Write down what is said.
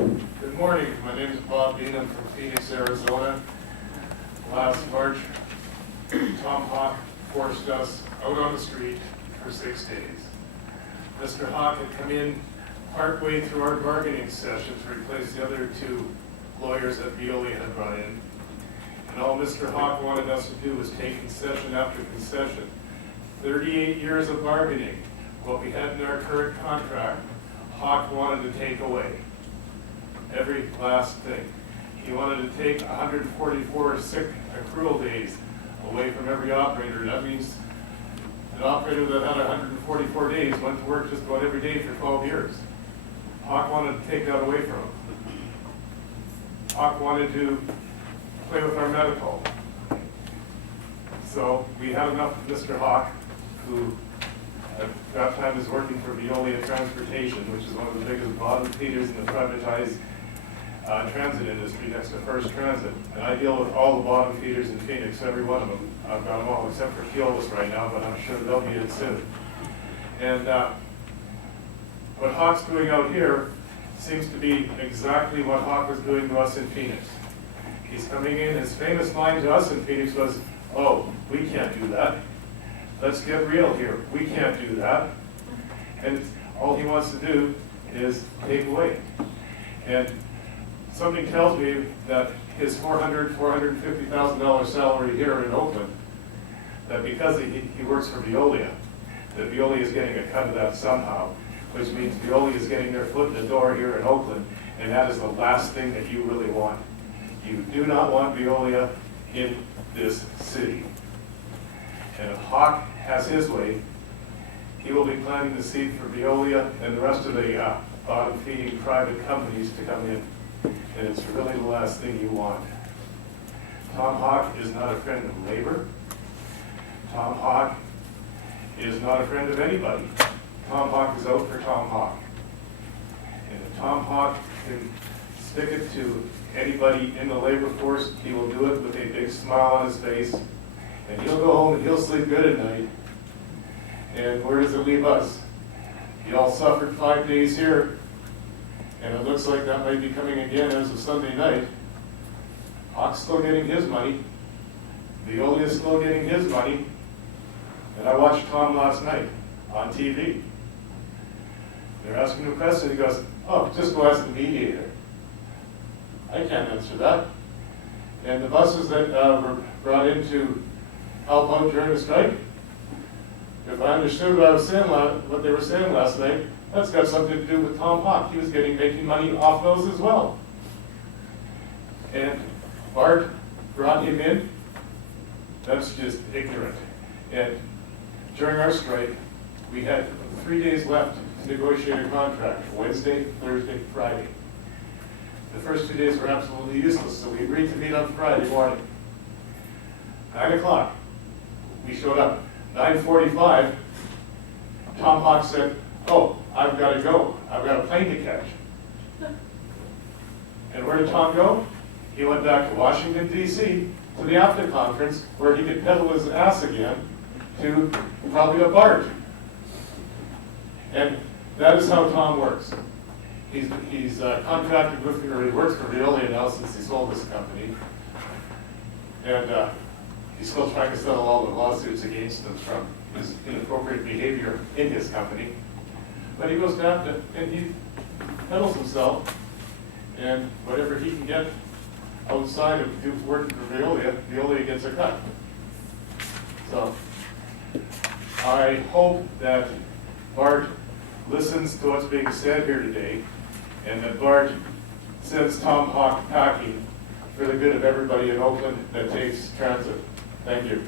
Good morning. My name is Bob Dean. I'm from Phoenix, Arizona. Last March, Tom Hawk forced us out on the street for 6 days. Mr. Hawk had come in partway through our bargaining session to replace the other two lawyers that Veolia had brought in. And all Mr. Hawk wanted us to do was take concession after concession. 38 years of bargaining, what we had in our current contract, Hawk wanted to take away. Every last thing. He wanted to take 144 sick accrual days away from every operator. That means an operator that had 144 days went to work just about every day for 12 years. Hawk wanted to take that away from him. Hawk wanted to play with our medical. So we had enough of Mr. Hawk, who at that time was working for Veolia Transportation, which is one of the biggest bottom feeders in the privatized transit industry next to First Transit. And I deal with all the bottom feeders in Phoenix, every one of them. I've got them all except for Keolis right now, but I'm sure they'll be in soon. And what Hawk's doing out here seems to be exactly what Hawk was doing to us in Phoenix. He's coming in, his famous line to us in Phoenix was, "Oh, we can't do that. Let's get real here. We can't do that." And all he wants to do is take away. And something tells me that his $450,000 salary here in Oakland, that because he works for Veolia, that Veolia is getting a cut of that somehow, which means Veolia is getting their foot in the door here in Oakland, and that is the last thing that you really want. You do not want Veolia in this city. And if Hawk has his way, he will be planting the seed for Veolia and the rest of the bottom-feeding private companies to come in. And it's really the last thing you want. Tom Hawk is not a friend of labor. Tom Hawk is not a friend of anybody. Tom Hawk is out for Tom Hawk. And if Tom Hawk can stick it to anybody in the labor force, he will do it with a big smile on his face. And he'll go home and he'll sleep good at night. And where does it leave us? You all suffered 5 days here. And it looks like that might be coming again as of Sunday night. Hawk's still getting his money. Veolia is still getting his money. And I watched Tom last night on TV. They're asking him a question. He goes, "Oh, just go ask the mediator." I can't answer that. And the buses that were brought in to help out during the strike, if I understood what I was saying, what they were saying last night, that's got something to do with Tom Hawk. He was making money off those as well. And Bart brought him in. That's just ignorant. And during our strike, we had 3 days left to negotiate a contract, Wednesday, Thursday, Friday. The first 2 days were absolutely useless, so we agreed to meet on Friday morning. 9 o'clock, we showed up. 9:45, Tom Hawk said, "Oh, I've got to go. I've got a plane to catch." And where did Tom go? He went back to Washington, D.C. to the after conference where he could peddle his ass again to probably a Bart. And that is how Tom works. He's contracted with, or he works for Veolia now since he sold this company. And he's still trying to settle all the lawsuits against him from his inappropriate behavior in his company. But he goes down to, and he peddles himself, and whatever he can get outside of working for Veolia, Veolia gets a cut. So I hope that Bart listens to what's being said here today, and that Bart sends Tom Hawk packing for the good of everybody in Oakland that takes transit. Thank you.